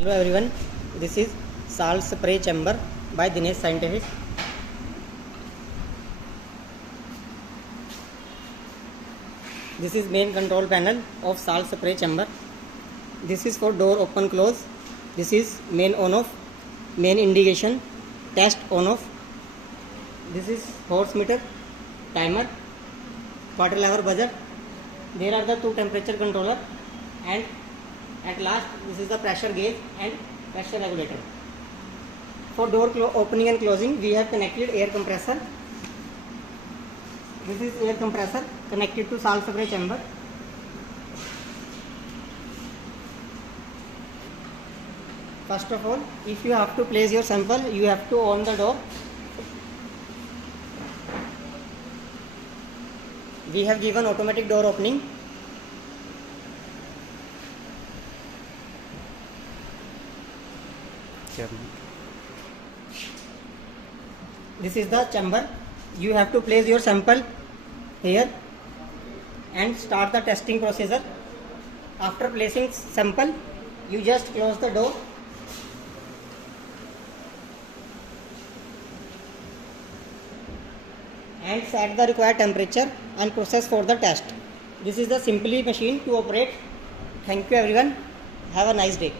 Hello everyone, this is salt spray chamber by Dinesh scientific. This is main control panel of salt spray chamber. This is for door open close. This is main on off, main indication, test on off. This is horse meter, timer, quarter lever buzzer. There are the two temperature controller, and at last this is the pressure gauge and pressure regulator. For door opening and closing we have connected air compressor. This is air compressor connected to salt spray chamber. First of all, if you have to place your sample, you have to open the door. We have given automatic door opening. This is the chamber. You have to place your sample here and start the testing procedure. After placing sample, you just close the door and set the required temperature and process for the test. This is the simply machine to operate. Thank you everyone. Have a nice day.